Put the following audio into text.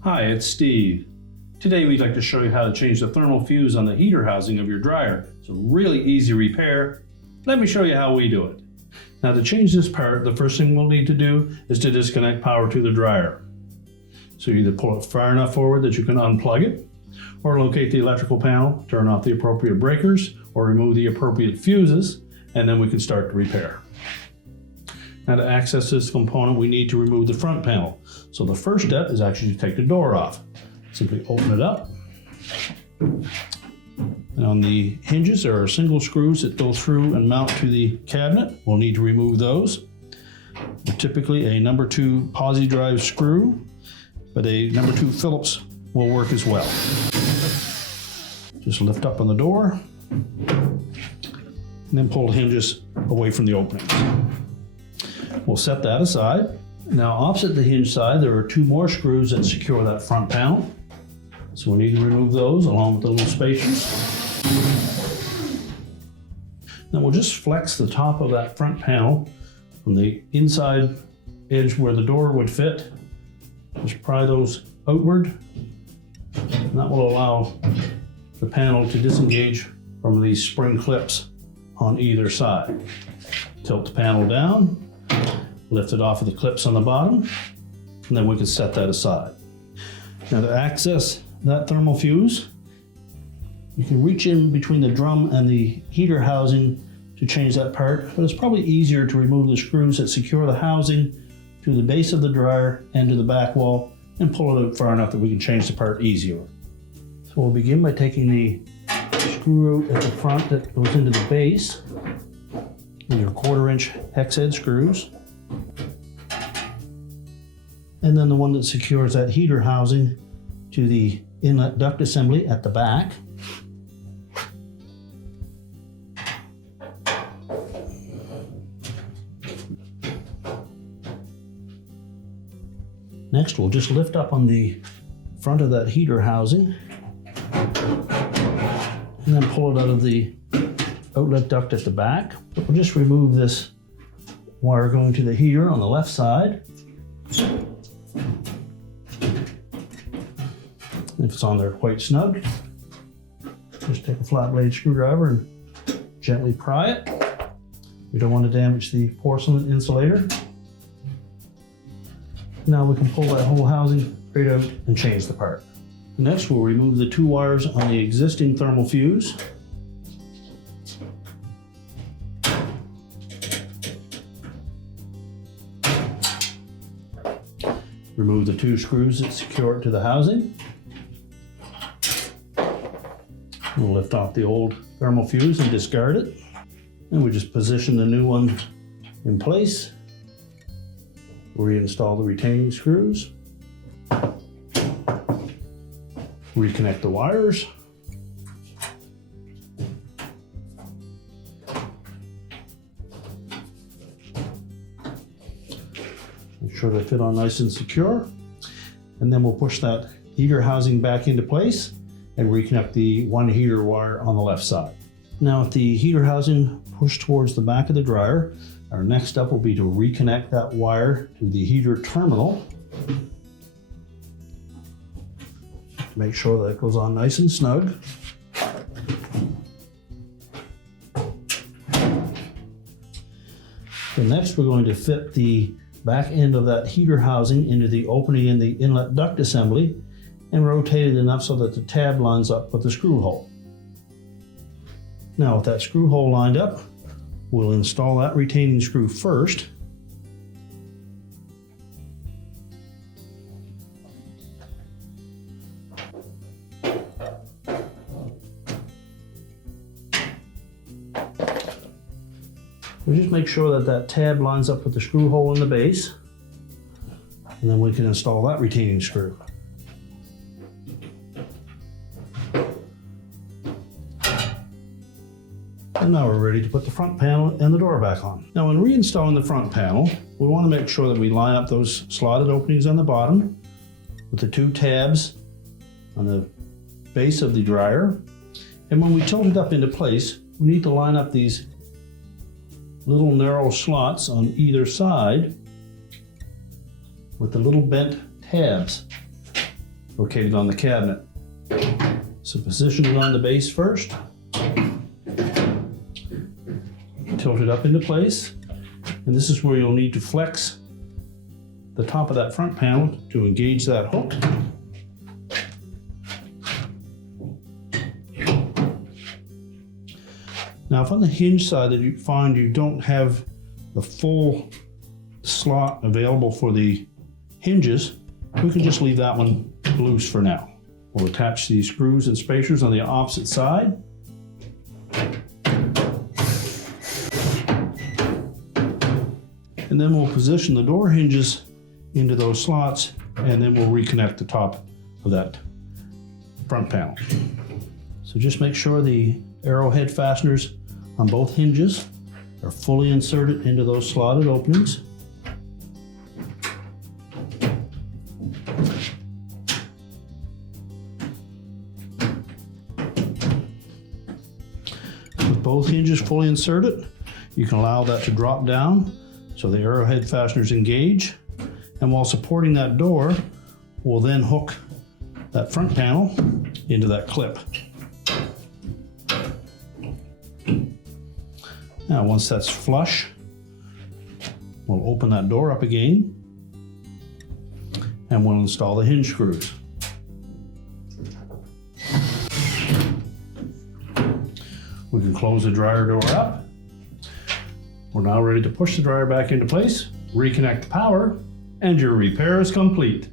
Hi, it's Steve. Today we'd like to show you how to change the thermal fuse on the heater housing of your dryer. It's a really easy repair. Let me show you how we do it. Now to change this part, the first thing we'll need to do is to disconnect power to the dryer. So you either pull it far enough forward that you can unplug it, or locate the electrical panel, turn off the appropriate breakers, or remove the appropriate fuses, and then we can start the repair. Now to access this component, we need to remove the front panel. So the first step is actually to take the door off. Simply open it up. And on the hinges, there are single screws that go through and mount to the cabinet. We'll need to remove those. Typically a number 2 posi-drive screw, but a number 2 Phillips will work as well. Just lift up on the door, and then pull the hinges away from the openings. We'll set that aside. Now opposite the hinge side, there are 2 more screws that secure that front panel. So we need to remove those along with the little spacers. Then we'll just flex the top of that front panel from the inside edge where the door would fit. Just pry those outward. And that will allow the panel to disengage from these spring clips on either side. Tilt the panel down, lift it off of the clips on the bottom, and then we can set that aside. Now to access that thermal fuse, you can reach in between the drum and the heater housing to change that part, but it's probably easier to remove the screws that secure the housing to the base of the dryer and to the back wall and pull it out far enough that we can change the part easier. So we'll begin by taking the screw out at the front that goes into the base with your 1/4-inch hexhead screws. And then the one that secures that heater housing to the inlet duct assembly at the back. Next, we'll just lift up on the front of that heater housing and then pull it out of the outlet duct at the back. We'll just remove this wire going to the heater on the left side. If it's on there quite snug, just take a flat blade screwdriver and gently pry it. We don't want to damage the porcelain insulator. Now we can pull that whole housing straight out and change the part. Next, we'll remove the 2 wires on the existing thermal fuse. Remove the 2 screws that secure it to the housing. We'll lift off the old thermal fuse and discard it. And we just position the new one in place. Reinstall the retaining screws. Reconnect the wires. Make sure they fit on nice and secure. And then we'll push that heater housing back into place and reconnect the 1 heater wire on the left side. Now with the heater housing pushed towards the back of the dryer, our next step will be to reconnect that wire to the heater terminal. Make sure that it goes on nice and snug. And next we're going to fit the back end of that heater housing into the opening in the inlet duct assembly and rotate it enough so that the tab lines up with the screw hole. Now with that screw hole lined up, we'll install that retaining screw first. We'll just make sure that that tab lines up with the screw hole in the base, and then we can install that retaining screw. And now we're ready to put the front panel and the door back on. Now when reinstalling the front panel, we want to make sure that we line up those slotted openings on the bottom with the 2 tabs on the base of the dryer. And when we tilt it up into place, we need to line up these little narrow slots on either side with the little bent tabs located on the cabinet. So position it on the base first, tilt it up into place, and this is where you'll need to flex the top of that front panel to engage that hook. Now, if on the hinge side that you find you don't have the full slot available for the hinges, we can just leave that one loose for now. We'll attach these screws and spacers on the opposite side. And then we'll position the door hinges into those slots, and then we'll reconnect the top of that front panel. So just make sure the arrowhead fasteners on both hinges are fully inserted into those slotted openings. With both hinges fully inserted, you can allow that to drop down so the arrowhead fasteners engage, and while supporting that door, we'll then hook that front panel into that clip. Now, once that's flush, we'll open that door up again and we'll install the hinge screws. We can close the dryer door up. We're now ready to push the dryer back into place, reconnect the power, and your repair is complete.